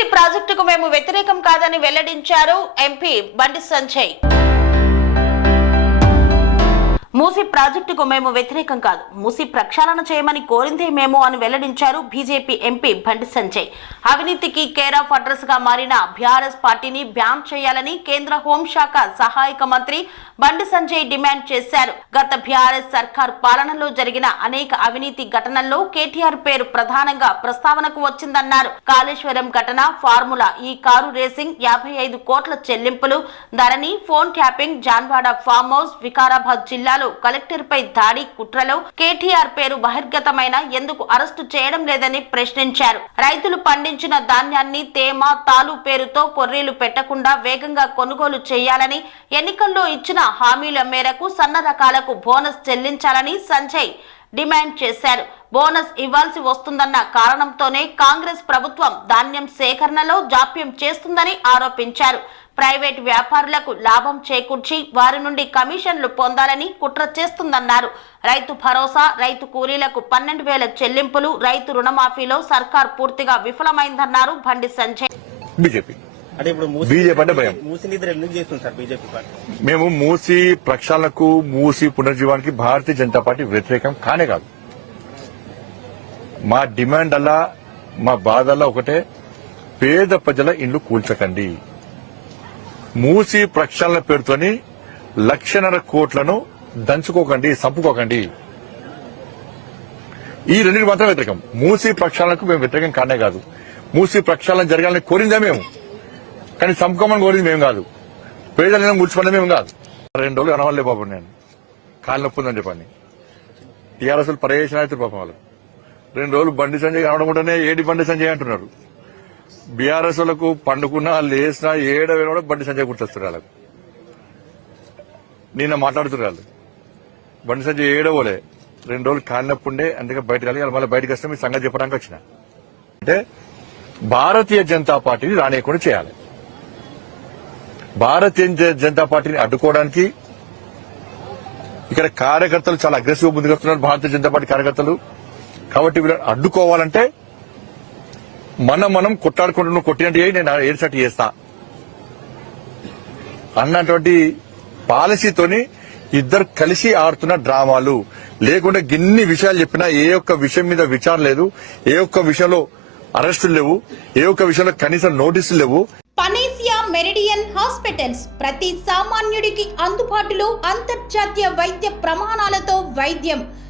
మూసీ ప్రాజెక్టుకు మేము వ్యతిరేకం కాదని వెల్లడించారు ఎంపీ బండి సంజయ్. ప్రాజెక్టుకు మేము వ్యతిరేకం కాదు. మూసి ప్రక్షాళన చేయమని కోరిందే మేము అని వెల్లడించారు బీజేపీ ఎంపీ బండి సంజయ్. అవినీతికి కేర్ ఆఫ్ అడ్రస్గా మారిన బీఆర్ఎస్ పార్టీని బ్యాన్ చేయాలని కేంద్ర హోంశాఖ సహాయక మంత్రి బండి సంజయ్ డిమాండ్ చేశారు. గత బీఆర్ఎస్ సర్కార్ పాలనలో జరిగిన అనేక అవినీతి ఘటనల్లో కేటీఆర్ పేరు ప్రధానంగా ప్రస్తావనకు వచ్చిందన్నారు. కాళేశ్వరం ఘటన ఫార్ములా ఈ కారు రేసింగ్ యాభై ఐదు కోట్ల చెల్లింపులు Dharani phone tapping Janwada farm house Vikarabad జిల్లాలో కలెక్టర్ పై దాడి కుట్రలో కేటీఆర్ పేరు బహిర్గతమైన ఎందుకు అరెస్టు చేయడం లేదని ప్రశ్నించారు. రైతులు పండించిన ధాన్యాన్ని తేమ తాలు పేరుతో కొర్రీలు పెట్టకుండా వేగంగా కొనుగోలు చేయాలని ఎన్నికల్లో ఇచ్చిన హామీల మేరకు సన్న రకాలకు బోనస్ చెల్లించాలని సంజయ్ డిమాండ్ చేశారు. బోనస్ ఇవ్వాల్సి వస్తుందన్న కారణంతోనే కాంగ్రెస్ ప్రభుత్వం ధాన్యం సేకరణలో జాప్యం చేస్తుందని ఆరోపించారు. ప్రైవేట్ వ్యాపారులకు లాభం చేకూర్చి వారి నుండి కమిషన్లు పొందాలని కుట్ర చేస్తుందన్నారు. రైతు భరోసా రైతు కూలీలకు పన్నెండు వేల చెల్లింపులు రైతు రుణమాఫీలో సర్కార్ పూర్తిగా విఫలమైందన్నారు బండి సంజయ్. బీజేపీ. అంటే ఇప్పుడు మూసి బీజేపీ అంటే భయం. మూసి నిద్ర ఎందుకు చేస్తుంది సార్ బీజేపీ పార్టీ? మేము మూసి ప్రక్షాళనకు మూసి పునర్జీవానికి భారతీయ జనతా పార్టీ వ్యతిరేకం కానే కాదు. మా డిమాండ్ అలా మా బాధల్లా ఒకటే. పేద ప్రజల ఇండ్లు కూల్చకండి. మూసి ప్రక్షాళన పేరుతోని లక్షన్నర కోట్లను దంచుకోకండి సంపుకోకండి. ఈ రెండింటి మాత్రం వ్యతిరేకం. మూసి ప్రక్షాళనకు మేము వ్యతిరేకం కానే కాదు. మూసి ప్రక్షాళన జరగాలని కోరిందే మేము. కానీ చంపుకోమని కోరింది మేము కాదు. పేదలను కూర్చుకున్నది మేము కాదు. రెండు రోజులు అనవల్లే బాబు నేను. కాలు నొప్పి ఉందని చెప్పని టీఆర్ఎస్ పరేషన్ అవుతారు పాపం వాళ్ళు. రెండు రోజులు బండి సంజయ్ కనబడకుండానే ఏడి బండి సంజయ్ అంటున్నారు. బీఆర్ఎస్లకు పండుకున్నా లేసినా ఏడ కూడా బండి సంజయ్ గుర్తొస్తారు వాళ్ళకు. నిన్న మాట్లాడుతున్నారు వాళ్ళు. బండి సంజయ్ ఏడవలే. రెండు రోజులు కాలినప్పుండే అందుకే బయటకు వెళ్ళి మళ్ళీ బయటకు వస్తే మీ సంగతి చెప్పడానికి వచ్చిన. అంటే భారతీయ జనతా పార్టీని రానియకుండా చేయాలి. భారతీయ జనతా పార్టీని అడ్డుకోవడానికి ఇక్కడ కార్యకర్తలు చాలా అగ్రెసివ్ ముందుకు వస్తున్నారు భారతీయ జనతా పార్టీ కార్యకర్తలు. కాబట్టి వీళ్ళని అడ్డుకోవాలంటే మనం మనం కొట్టాడుకుంటున్న కొట్టినట్టు నేను ఏడ్చట్టు చేస్తా. అన్నటువంటి పాలసీతోని ఇద్దరు కలిసి ఆడుతున్న డ్రామాలు. లేకుంటే గిన్ని విషయాలు చెప్పినా ఏ ఒక్క విషయం మీద విచారణ లేదు ఏ ఒక్క విషయంలో అరెస్టులు లేవు ఏ ఒక్క విషయంలో కనీసం నోటీసులు లేవు. పనేసియా మెరిడియన్ హాస్పిటల్స్ ప్రతి సామాన్యుడికి అందుబాటులో అంతర్జాతీయ వైద్య ప్రమాణాలతో వైద్యం.